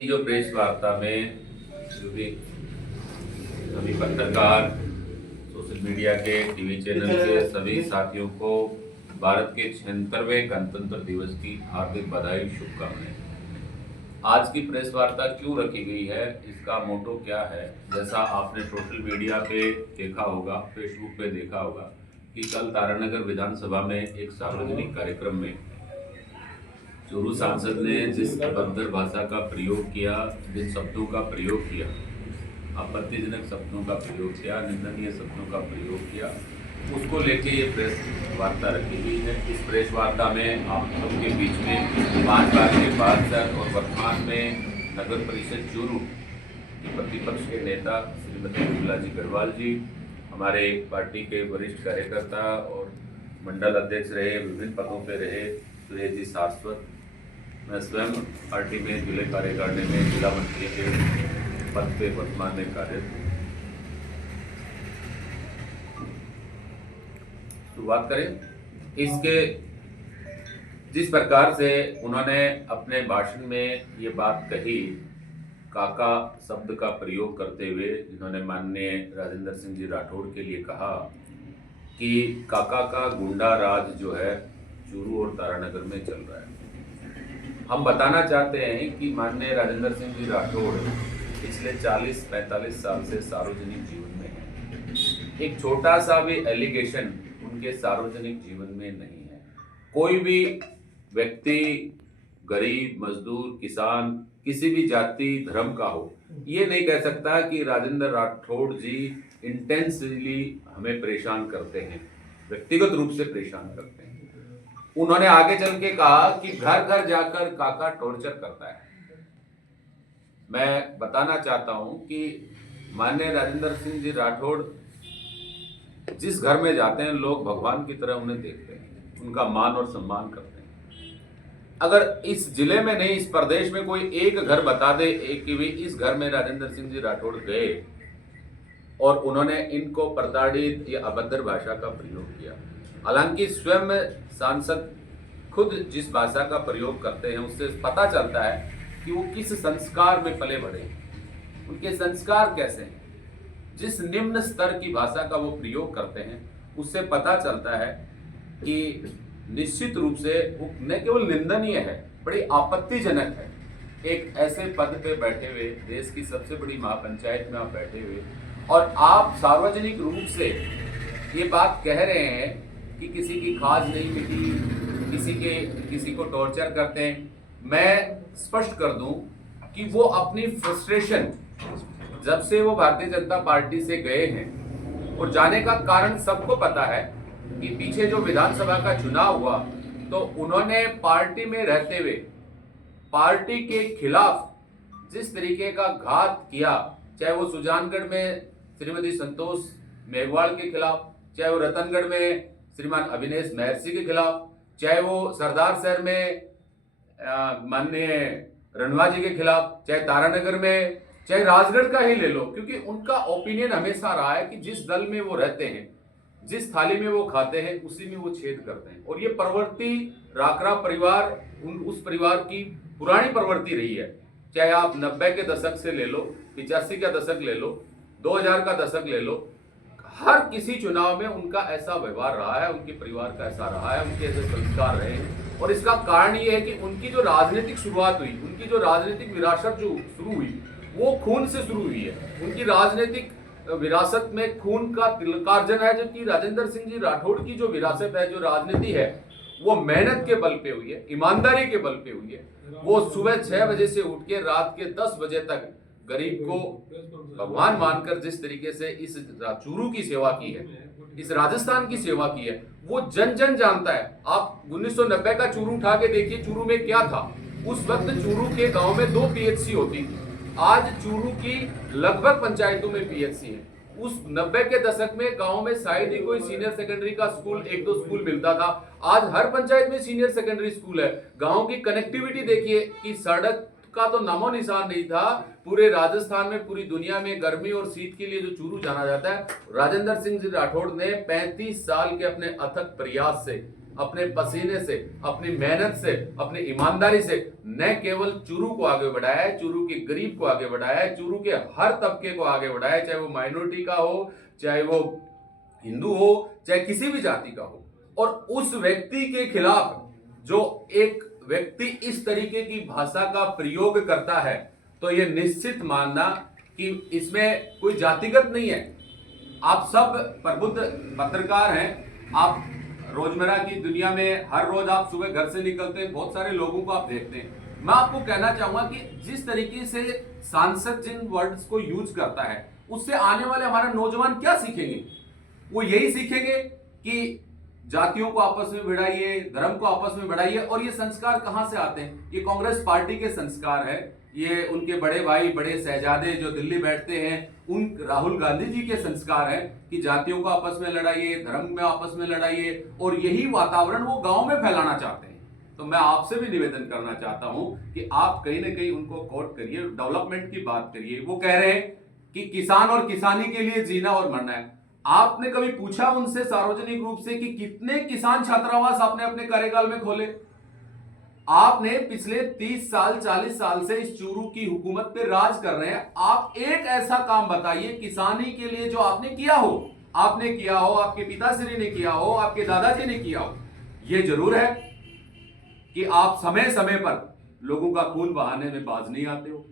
जो प्रेस वार्ता में जो भी सभी पत्रकार, सोशल मीडिया के, टीवी चैनल के सभी साथियों को भारत के 76वें गणतंत्र दिवस की हार्दिक बधाई, शुभकामनाएं। आज की प्रेस वार्ता क्यों रखी गई है, इसका मोटो क्या है? जैसा आपने सोशल मीडिया पे देखा होगा, फेसबुक पे देखा होगा कि कल तारानगर विधानसभा में एक सार्वजनिक कार्यक्रम में चूरू सांसद ने जिस अभद्र भाषा का प्रयोग किया, जिन शब्दों का प्रयोग किया, आपत्तिजनक शब्दों का प्रयोग किया, निंदनीय शब्दों का प्रयोग किया, उसको लेके ये प्रेस वार्ता रखी गई है। इस प्रेस वार्ता में आप सबके बीच में 5 बार के पार्षद और वर्तमान में नगर परिषद चूरू के प्रतिपक्ष के नेता श्रीमती विमलाजी गढ़वाल जी, हमारे पार्टी के वरिष्ठ कार्यकर्ता और मंडल अध्यक्ष रहे, विभिन्न पदों पर रहे सुरेश जी शाश्वत, मैं स्वयं पार्टी में जिले कार्यकारिणी में जिला मंत्री के पद पे वर्तमान में कार्यरत। शुरुआत करें। इसके जिस प्रकार से उन्होंने अपने भाषण में ये बात कही, काका शब्द का प्रयोग करते हुए जिन्होंने माननीय राजेंद्र सिंह जी राठौड़ के लिए कहा कि काका का गुंडा राज जो है चूरू और तारानगर में चल रहा है। हम बताना चाहते हैं कि माननीय राजेंद्र सिंह जी राठौड़ पिछले 40-45 साल से सार्वजनिक जीवन में हैं। एक छोटा सा भी एलिगेशन उनके सार्वजनिक जीवन में नहीं है। कोई भी व्यक्ति, गरीब, मजदूर, किसान, किसी भी जाति धर्म का हो, ये नहीं कह सकता कि राजेंद्र राठौड़ जी इंटेंसली हमें परेशान करते हैं, व्यक्तिगत रूप से परेशान करते हैं। उन्होंने आगे चल के कहा कि घर घर जाकर काका टॉर्चर करता है। मैं बताना चाहता हूं कि माननीय राजेंद्र सिंह जी राठौड़ जिस घर में जाते हैं, लोग भगवान की तरह उन्हें देखते हैं, उनका मान और सम्मान करते हैं। अगर इस जिले में नहीं, इस प्रदेश में कोई एक घर बता दे कि भी इस घर में राजेंद्र सिंह जी राठौड़ गए और उन्होंने इनको प्रताड़ित या अभद्र भाषा का प्रयोग किया। हालांकि स्वयं सांसद खुद जिस भाषा का प्रयोग करते हैं उससे पता चलता है कि वो किस संस्कार में पले बढ़े, उनके संस्कार कैसे हैं। जिस निम्न स्तर की भाषा का वो प्रयोग करते हैं उससे पता चलता है कि निश्चित रूप से वो न केवल निंदनीय है, बड़ी आपत्तिजनक है। एक ऐसे पद पे बैठे हुए, देश की सबसे बड़ी महापंचायत में आप बैठे हुए और आप सार्वजनिक रूप से ये बात कह रहे हैं कि किसी की खाज नहीं मिली, किसी को टॉर्चर करते हैं। मैं स्पष्ट कर दूं कि वो अपनी फ्रस्ट्रेशन, जब से वो भारतीय जनता पार्टी से गए हैं और जाने का कारण सबको पता है कि पीछे जो विधानसभा का चुनाव हुआ तो उन्होंने पार्टी में रहते हुए पार्टी के खिलाफ जिस तरीके का घात किया, चाहे वो सुजानगढ़ में श्रीमती संतोष मेघवाल के खिलाफ, चाहे वो रतनगढ़ में श्रीमान अभिनेश महर्षि के खिलाफ, चाहे वो सरदार शहर में माननीय रणवा जी के खिलाफ, चाहे तारानगर में, चाहे राजगढ़ का ही ले लो, क्योंकि उनका ओपिनियन हमेशा रहा है कि जिस दल में वो रहते हैं, जिस थाली में वो खाते हैं, उसी में वो छेद करते हैं। और ये प्रवृत्ति राकरा परिवार, उस परिवार की पुरानी प्रवृत्ति रही है। चाहे आप 90 के दशक से ले लो, 85 का दशक ले लो, 2000 का दशक ले लो, हर किसी चुनाव में उनका ऐसा व्यवहार रहा है, उनके परिवार का ऐसा रहा है, उनके ऐसे संस्कार रहे हैं। और इसका कारण ये है कि उनकी जो राजनीतिक शुरुआत हुई, उनकी जो राजनीतिक विरासत जो शुरू हुई, वो खून से शुरू हुई है। उनकी राजनीतिक विरासत में खून का तिलकार्जन है, जबकि राजेंद्र सिंह जी राठौड़ की जो विरासत है, जो राजनीति है, वो मेहनत के बल पे हुई है, ईमानदारी के बल पे हुई है। वो सुबह 6 बजे से उठ के रात के 10 बजे तक गरीब को भगवान मानकर जिस तरीके से इस चूरू की सेवा की है, इस राजस्थान की सेवा की है, वो जन जन जानता है। आप 1990 का चूरू उठा के देखिए, चूरू में क्या था। उस वक्त चूरू के गांव में 2 पीएचसी होती थी। आज चूरू की लगभग पंचायतों में पीएचसी है। उस 90 के दशक में गांव में शायद ही कोई सीनियर सेकेंडरी का स्कूल, 1-2 स्कूल मिलता था। आज हर पंचायत में सीनियर सेकेंडरी स्कूल है। गांव की कनेक्टिविटी देखिए कि सड़क का तो नामो निशान नहीं था। पूरे राजस्थान में, पूरी दुनिया में गर्मी और शीत के लिए जो चूरू जाना जाता है, राजेंद्र सिंह जी राठौड़ ने 35 साल के अपने अथक प्रयास से अपने पसीने से, अपनी मेहनत से, अपनी ईमानदारी से न केवल चूरू को आगे बढ़ाया है, चूरू के गरीब को आगे बढ़ाया है, चूरू के हर तबके को आगे बढ़ाया है, चाहे वो माइनॉरिटी का हो, चाहे वो हिंदू हो, चाहे किसी भी जाति का हो। और उस व्यक्ति के खिलाफ जो एक व्यक्ति इस तरीके की भाषा का प्रयोग करता है, तो ये निश्चित मानना कि इसमें कोई जातिगत नहीं है। आप सब प्रबुद्ध पत्रकार हैं, आप रोजमर्रा की दुनिया में हर रोज आप सुबह घर से निकलते हैं, बहुत सारे लोगों को आप देखते हैं। मैं आपको कहना चाहूंगा कि जिस तरीके से सांसद जिन वर्ड्स को यूज करता है, उससे आने वाले हमारे नौजवान क्या सीखेंगे? वो यही सीखेंगे कि जातियों को आपस में भिड़ाइए, धर्म को आपस में भिड़ाइए। और ये संस्कार कहां से आते हैं? ये कांग्रेस पार्टी के संस्कार है, ये उनके बड़े भाई, बड़े शहजादे जो दिल्ली बैठते हैं, उन राहुल गांधी जी के संस्कार है कि जातियों को आपस में लड़ाइए, धर्म में आपस में लड़ाइए। और यही वातावरण वो गांव में फैलाना चाहते हैं। तो मैं आपसे भी निवेदन करना चाहता हूं कि आप कहीं ना कहीं उनको कोट करिए, डेवलपमेंट की बात करिए। वो कह रहे हैं कि किसान और किसानी के लिए जीना और मरना है। आपने कभी पूछा उनसे सार्वजनिक रूप से कि कितने किसान छात्रावास आपने अपने कार्यकाल में खोले? आपने पिछले 30 साल 40 साल से इस चूरू की हुकूमत पे राज कर रहे हैं। आप एक ऐसा काम बताइए किसानी के लिए जो आपने किया हो, आपके पिताश्री ने किया हो, आपके दादाजी ने किया हो। यह जरूर है कि आप समय समय पर लोगों का खून बहाने में बाज नहीं आते हो।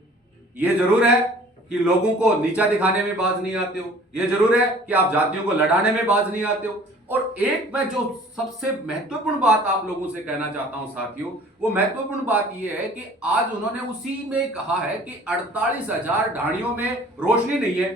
यह जरूर है कि लोगों को नीचा दिखाने में बाज नहीं आते हो। यह जरूर है कि आप जातियों को लड़ाने में बाज नहीं आते हो। और एक मैं जो सबसे महत्वपूर्ण बात आप लोगों से कहना चाहता हूं साथियों, वो महत्वपूर्ण बात यह है कि आज उन्होंने उसी में कहा है कि 48,000 ढाणियों में रोशनी नहीं है,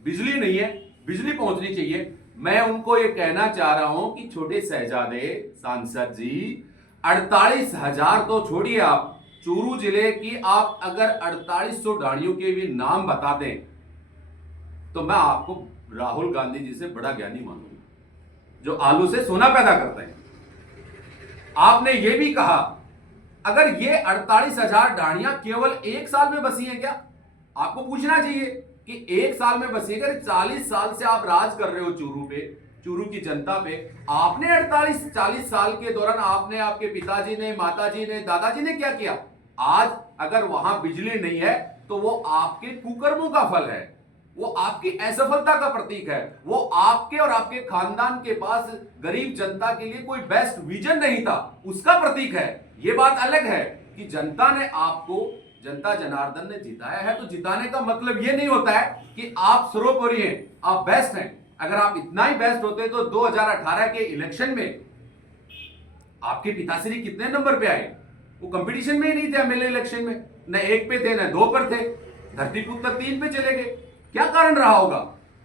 बिजली नहीं है, बिजली पहुंचनी चाहिए। मैं उनको ये कहना चाह रहा हूं कि छोटे शहजादे सांसद जी, 48,000 तो छोड़िए, आप चूरू जिले की आप अगर 4800 ढाणियों के भी नाम बता दें तो मैं आपको राहुल गांधी जी से बड़ा ज्ञानी मानूंगा, जो आलू से सोना पैदा करते हैं। आपने यह भी कहा अगर ये 48,000 ढाणियां केवल एक साल में बसी हैं क्या? आपको पूछना चाहिए कि एक साल में बसी, अगर 40 साल से आप राज कर रहे हो चूरू पे, चूरू की जनता पे, आपने 48-40 साल के दौरान आपने, आपके पिताजी ने, माताजी ने, दादाजी ने क्या किया? आज अगर वहां बिजली नहीं है तो वो आपके कुकर्मों का फल है, वो आपकी असफलता का प्रतीक है, वो आपके और आपके खानदान के पास गरीब जनता के लिए कोई बेस्ट विजन नहीं था, उसका प्रतीक है। ये बात अलग है कि जनता ने आपको, जनता जनार्दन ने जिताया है, तो जिताने का मतलब ये नहीं होता है कि आप सर्वोपरि हैं, आप बेस्ट हैं। अगर आप इतना ही बेस्ट होते तो 2018 के इलेक्शन में आपके पिताश्री कितने नंबर पे आए? वो कंपटीशन में ही नहीं थे एमएलए इलेक्शन में, न 1 पे थे न 2 पर थे, धरती पुत्र 3 पे चले गए। क्या कारण रहा होगा?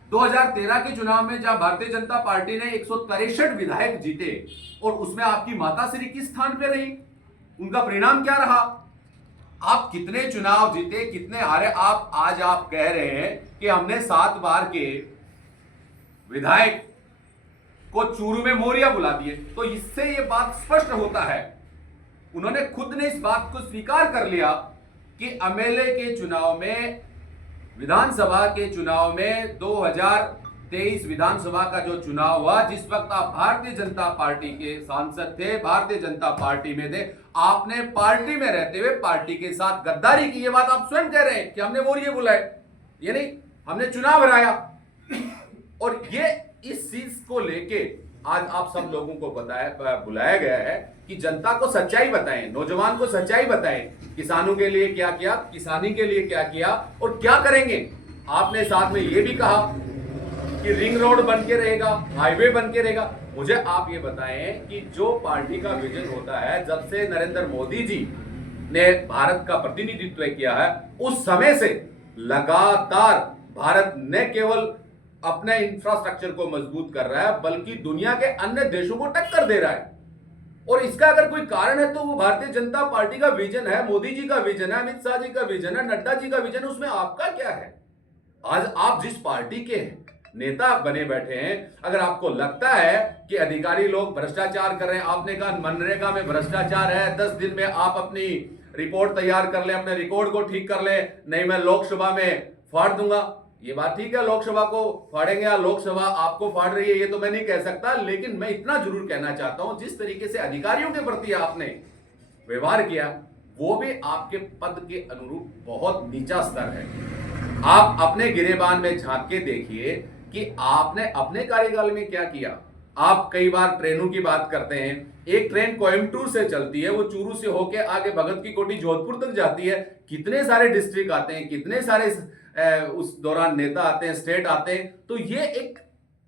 2013 के चुनाव में जहां भारतीय जनता पार्टी ने 163 विधायक जीते और उसमें आपकी माताश्री किस स्थान पे रही? उनका परिणाम क्या रहा? आप कितने चुनाव जीते, कितने हारे? आज आप कह रहे हैं कि हमने 7 बार के विधायक को चूरू में मोरिया बुला दिए। तो इससे यह बात स्पष्ट होता है, उन्होंने खुद ने इस बात को स्वीकार कर लिया कि एमएलए के चुनाव में, विधानसभा के चुनाव में, 2023 विधानसभा का जो चुनाव हुआ, जिस वक्त आप भारतीय जनता पार्टी के सांसद थे, भारतीय जनता पार्टी में थे, आपने पार्टी में रहते हुए पार्टी के साथ गद्दारी की। ये बात आप स्वयं कह रहे हैं कि हमने मोरिया बुलाए, यानी हमने चुनाव हराया। और ये इस चीज को लेके आज आप सब लोगों को बुलाया गया है कि जनता को सच्चाई बताएं, नौजवान को सच्चाई बताएं, किसानों के लिए क्या किया, किसानी के लिए क्या किया और क्या करेंगे। आपने साथ में ये भी कहा कि रिंग रोड बन के रहेगा, हाईवे बन के रहेगा। मुझे आप ये बताएं कि जो पार्टी का विजन होता है, जब से नरेंद्र मोदी जी ने भारत का प्रतिनिधित्व किया है, उस समय से लगातार भारत न केवल अपने इंफ्रास्ट्रक्चर को मजबूत कर रहा है, बल्कि दुनिया के अन्य देशों को टक्कर दे रहा है। और इसका अगर कोई कारण है तो वो भारतीय जनता पार्टी का विजन है, मोदी जी का विजन है, अमित शाह जी का विजन है, नड्डा जी का विजन है। उसमें आपका क्या है? आज आप जिस पार्टी के नेता बने बैठे हैं, अगर आपको लगता है कि अधिकारी लोग भ्रष्टाचार कर रहे हैं, आपने कहा मनरेगा में भ्रष्टाचार है, 10 दिन में आप अपनी रिपोर्ट तैयार कर ले, अपने रिकॉर्ड को ठीक कर ले, नहीं मैं लोकसभा में फाड़ दूंगा, ये बात ठीक है, लोकसभा को फाड़ेंगे या लोकसभा आपको फाड़ रही है ये तो मैं नहीं कह सकता, लेकिन मैं इतना जरूर कहना चाहता हूं जिस तरीके से अधिकारियों के प्रति आपने व्यवहार किया वो भी आपके पद के अनुरूप बहुत नीचा स्तर है। आप अपने गिरेबान में झांक के देखिए कि आपने अपने कार्यकाल में क्या किया। आप कई बार ट्रेनों की बात करते हैं, एक ट्रेन कोयम्बटूर से चलती है, वो चूरू से होके आगे भगत की कोठी जोधपुर तक जाती है, कितने सारे डिस्ट्रिक्ट आते हैं, कितने सारे उस दौरान नेता आते हैं, स्टेट आते हैं। तो ये एक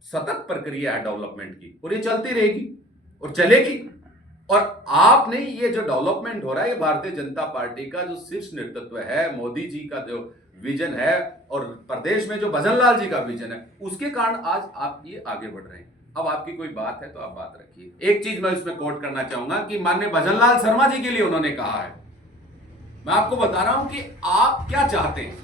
सतत प्रक्रिया है डेवलपमेंट की और ये चलती रहेगी और चलेगी। और आपने ये जो डेवलपमेंट हो रहा है ये भारतीय जनता पार्टी का जो शीर्ष नेतृत्व है, मोदी जी का जो विजन है और प्रदेश में जो भजन लाल जी का विजन है, उसके कारण आज आप ये आगे बढ़ रहे हैं। अब आपकी कोई बात है तो आप बात रखिए। एक चीज मैं इसमें कोट करना चाहूंगा कि माननीय भजन लाल शर्मा जी के लिए उन्होंने कहा है, मैं आपको बता रहा हूं कि आप क्या चाहते हैं।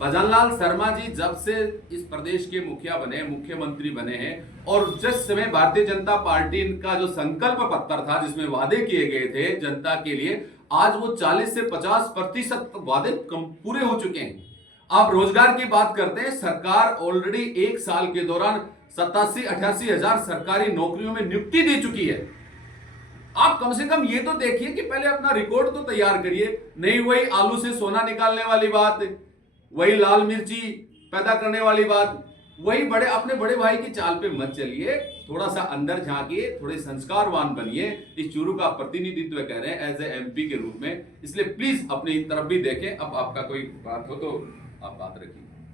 भजन लाल शर्मा जी जब से इस प्रदेश के मुखिया बने, मुख्यमंत्री बने हैं, और जिस समय भारतीय जनता पार्टी का जो संकल्प पत्र था जिसमें वादे किए गए थे जनता के लिए, आज वो 40 से 50% वादे पूरे हो चुके हैं। आप रोजगार की बात करते हैं, सरकार ऑलरेडी एक साल के दौरान 87-88 हजार सरकारी नौकरियों में नियुक्ति दे चुकी है। आप कम से कम ये तो देखिए कि पहले अपना रिकॉर्ड तो तैयार करिए, नहीं वही आलू से सोना निकालने वाली बात, वही लाल मिर्ची पैदा करने वाली बात, वही अपने बड़े भाई की चाल पे मत चलिए। थोड़ा सा अंदर झांकिए, थोड़े संस्कारवान बनिए। इस चूरू का प्रतिनिधित्व कह रहे हैं एज ए एमपी के रूप में, इसलिए प्लीज अपनी तरफ भी देखें। अब आपका कोई बात हो तो आप बात रखिए।